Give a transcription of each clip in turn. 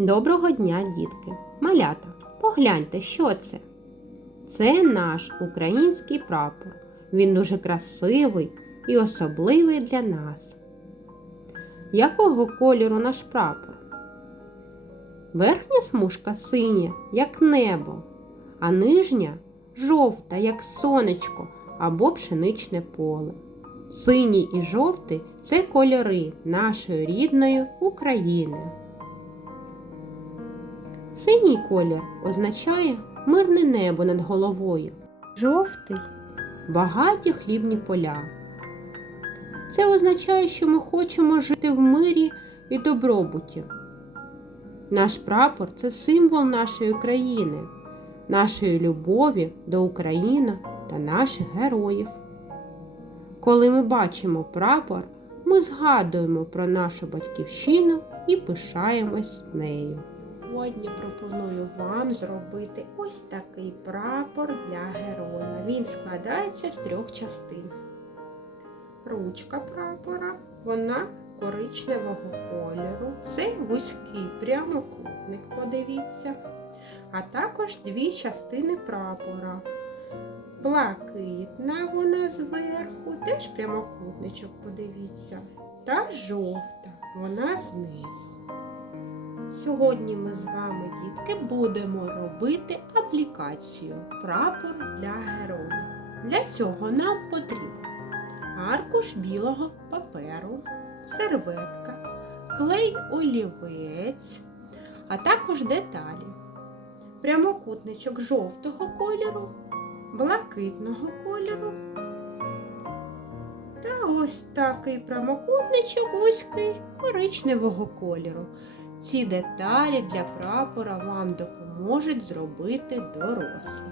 Доброго дня, дітки! Малята, погляньте, що це? Це наш український прапор. Він дуже красивий і особливий для нас. Якого кольору наш прапор? Верхня смужка синя, як небо, а нижня жовта, як сонечко або пшеничне поле. Синій і жовтий це кольори нашої рідної України. Синій колір означає мирне небо над головою, жовтий багаті хлібні поля. Це означає, що ми хочемо жити в мирі і добробуті. Наш прапор це символ нашої країни, нашої любові до України та наших героїв. Коли ми бачимо прапор, ми згадуємо про нашу батьківщину і пишаємось нею. Сьогодні пропоную вам зробити ось такий прапор для героя. Він складається з трьох частин. Ручка прапора, вона коричневого кольору. Це вузький прямокутник, подивіться. А також дві частини прапора. Блакитна вона зверху, теж прямокутничок, подивіться. Та жовта, вона знизу. Сьогодні ми з вами, дітки, будемо робити аплікацію прапор для героя. Для цього нам потрібен аркуш білого паперу, серветка, клей олівець, а також деталі. Прямокутничок жовтого кольору, блакитного кольору. Та ось такий прямокутничок вузький коричневого кольору. Ці деталі для прапора вам допоможуть зробити дорослі.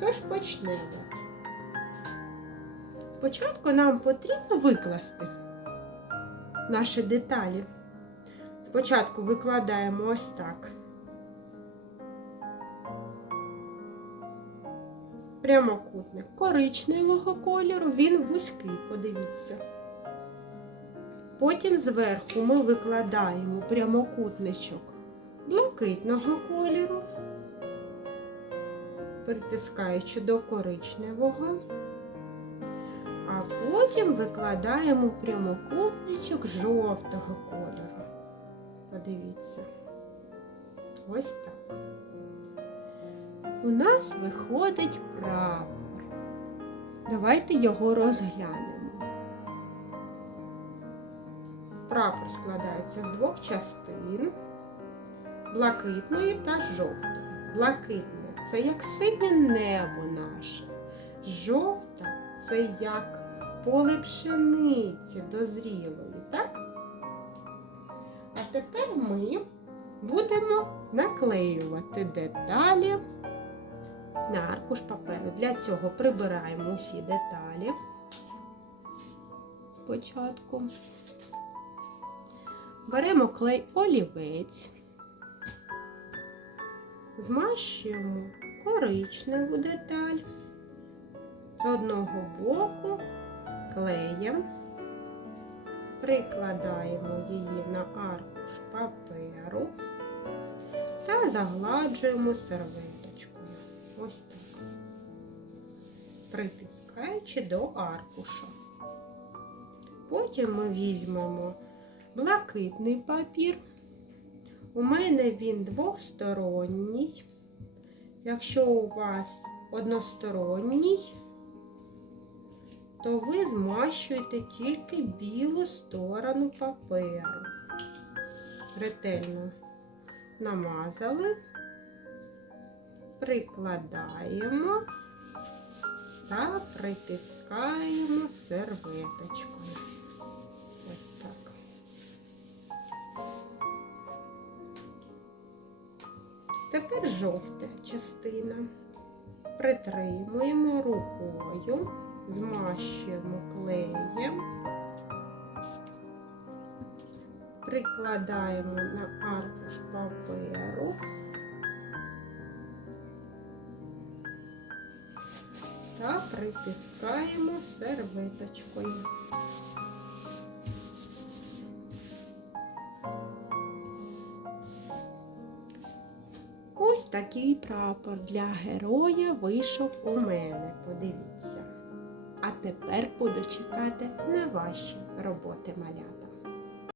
Тож почнемо. Спочатку нам потрібно викласти наші деталі. Спочатку викладаємо ось так. Прямокутник коричневого кольору, він вузький, подивіться. Потім зверху ми викладаємо прямокутничок блакитного кольору, притискаючи до коричневого, а потім викладаємо прямокутничок жовтого кольору. Подивіться. Ось так. У нас виходить прапор. Давайте його розглянемо. Прапор складається з двох частин блакитної та жовтої. Блакитне це як синє небо наше. Жовта це як поле пшениці дозрілої, так? А тепер ми будемо наклеювати деталі на аркуш паперу. Для цього прибираємо усі деталі спочатку. Беремо клей олівець, змащуємо коричневу деталь з одного боку клеєм, прикладаємо її на аркуш паперу та загладжуємо серветочкою. Ось так, притискаючи до аркуша. Потім ми візьмемо блакитний папір. У мене він двосторонній. Якщо у вас односторонній, то ви змащуєте тільки білу сторону паперу. Ретельно намазали, прикладаємо та притискаємо серветочкою. Ось так. Тепер жовта частина. Притримуємо рукою, змащуємо клеєм, прикладаємо на аркуш паперу та притискаємо серветочкою. Такий прапор для героя вийшов у мене. Подивіться. А тепер буду чекати на ваші роботи малят.